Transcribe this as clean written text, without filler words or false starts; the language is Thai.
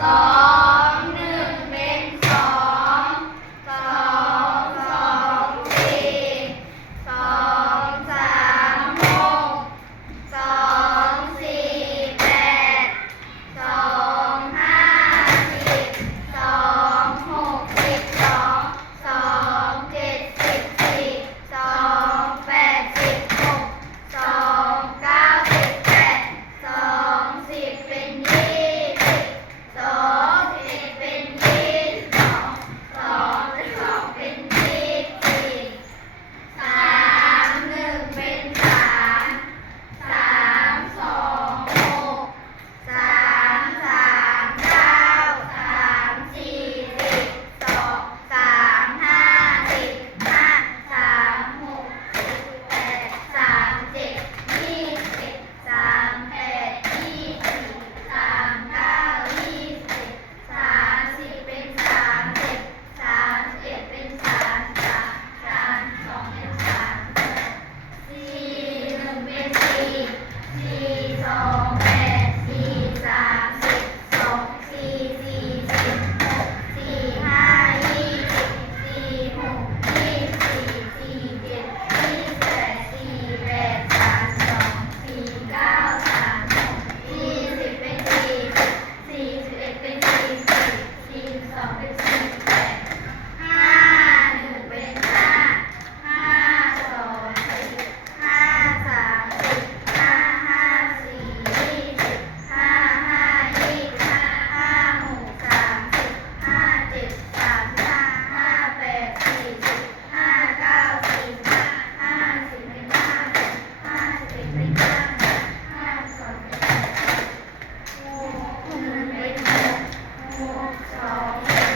สองหนึ่งเป็นสองสองสองสี่สองสามหกสองสี่แปดสองห้าสิบสองหกสิบสองสองเจ็ดสิบสี่สองแปดสิบหกสองเก้าสิบแปดสองสิบเป็นยี่สิบสองสิบเป็นยี่สิบสองสองสองเป็นยี่สิบสี่สามหนึ่งเป็นสามสามสองหกสามสามเก้าสามสี่สิบสองสามห้าสิบห้าสามหกสิบแปดสามเจ็ดยี่สิบสามแปดยี่สิบสามเก้ายี่สิบสามสิบเป็นสามสิบสามเอ็ดเป็นสามสามสามสองเป็นสามสี่หนึ่งเป็นสี่สี่สองแปดสี่สามสิบสองสี่สี่สิบหกสี่ห้ายี่สิบสี่หกยี่สิบสี่สี่เจ็ดยี่สิบแปดสี่แปดสามสองสี่เก้าสามหกยี่สิบเป็นสี่สิบสี่สิบเอ็ดเป็นสี่สิบสี่สิบสองเป็นสี่สิบแปดห้าหนึ่งเป็นห้าห้าสองสิบห้าสามสิบห้าห้าสี่ยี่สิบห้าห้ายี่สิบห้าห้าหกสามสิบห้าเจ็ดสามห้าห้าแปดสี่สิบห้าเก้าสี่ห้าห้าสิบเป็นห้าสิบห้าสิบเอ็ดเป็นห้าสิบห้าสองเป็นหกหนึ่งเป็นหกหกสองเป็น